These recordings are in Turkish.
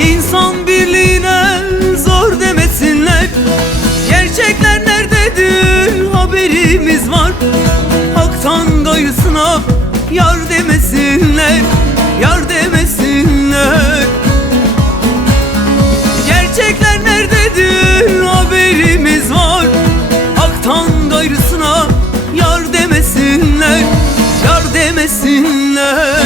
İnsan birliğine zor demesinler. Gerçekler nerededir haberimiz var. Hak'tan gayrısına yar demesinler, yar demesinler. Gerçekler nerededir haberimiz var. Hak'tan gayrısına yar demesinler, yar demesinler.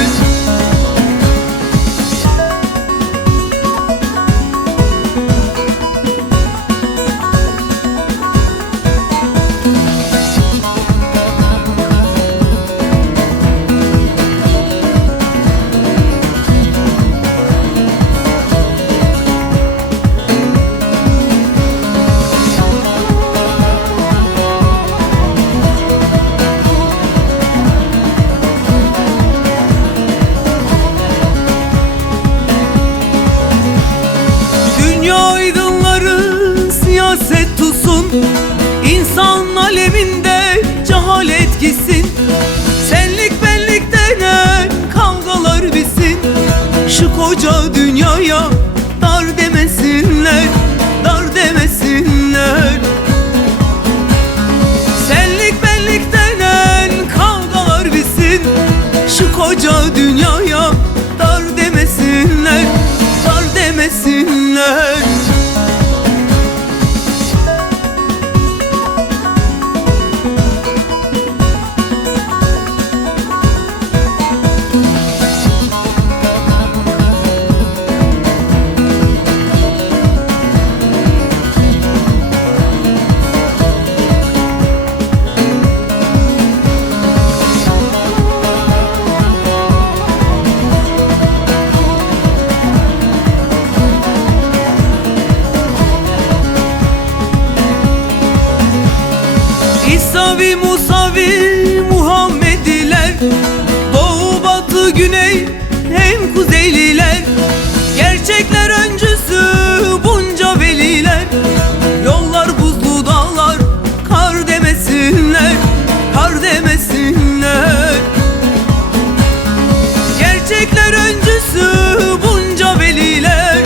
Siyaset tutsun, insan aleminde cehalet gitsin. Senlik benlik denen kavgalar bitsin. Şu koca dünyaya dar demesinler, dar demesinler. Senlik benlik denen kavgalar bitsin. Şu koca dünyaya dar demesinler, dar demesinler. İsavi, Musavi, Muhammediler, doğu, batı, güney, hem kuzeyliler. Gerçekler öncüsü bunca veliler. Yollar buzlu dağlar, kar demesinler, kar demesinler. Gerçekler öncüsü bunca veliler.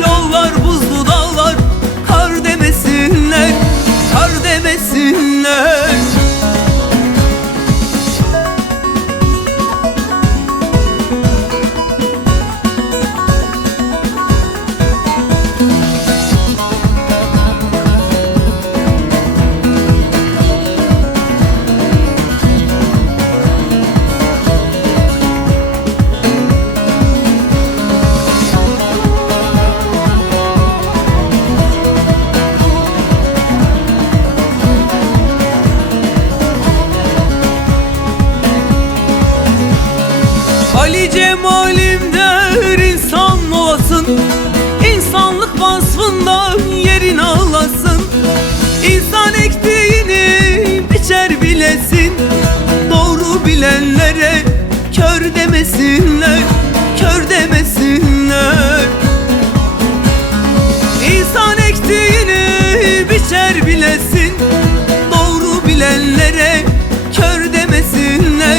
Yollar buzlu dağlar, kar demesinler, kar demesinler. Ali cemalim der insan olasın. İnsanlık vasfından yerini alasın. İnsan ektiğini biçer bilesin. Doğru bilenlere kör demesinler, kör demesinler. İnsan ektiğini biçer bilesin. Doğru bilenlere kör demesinler,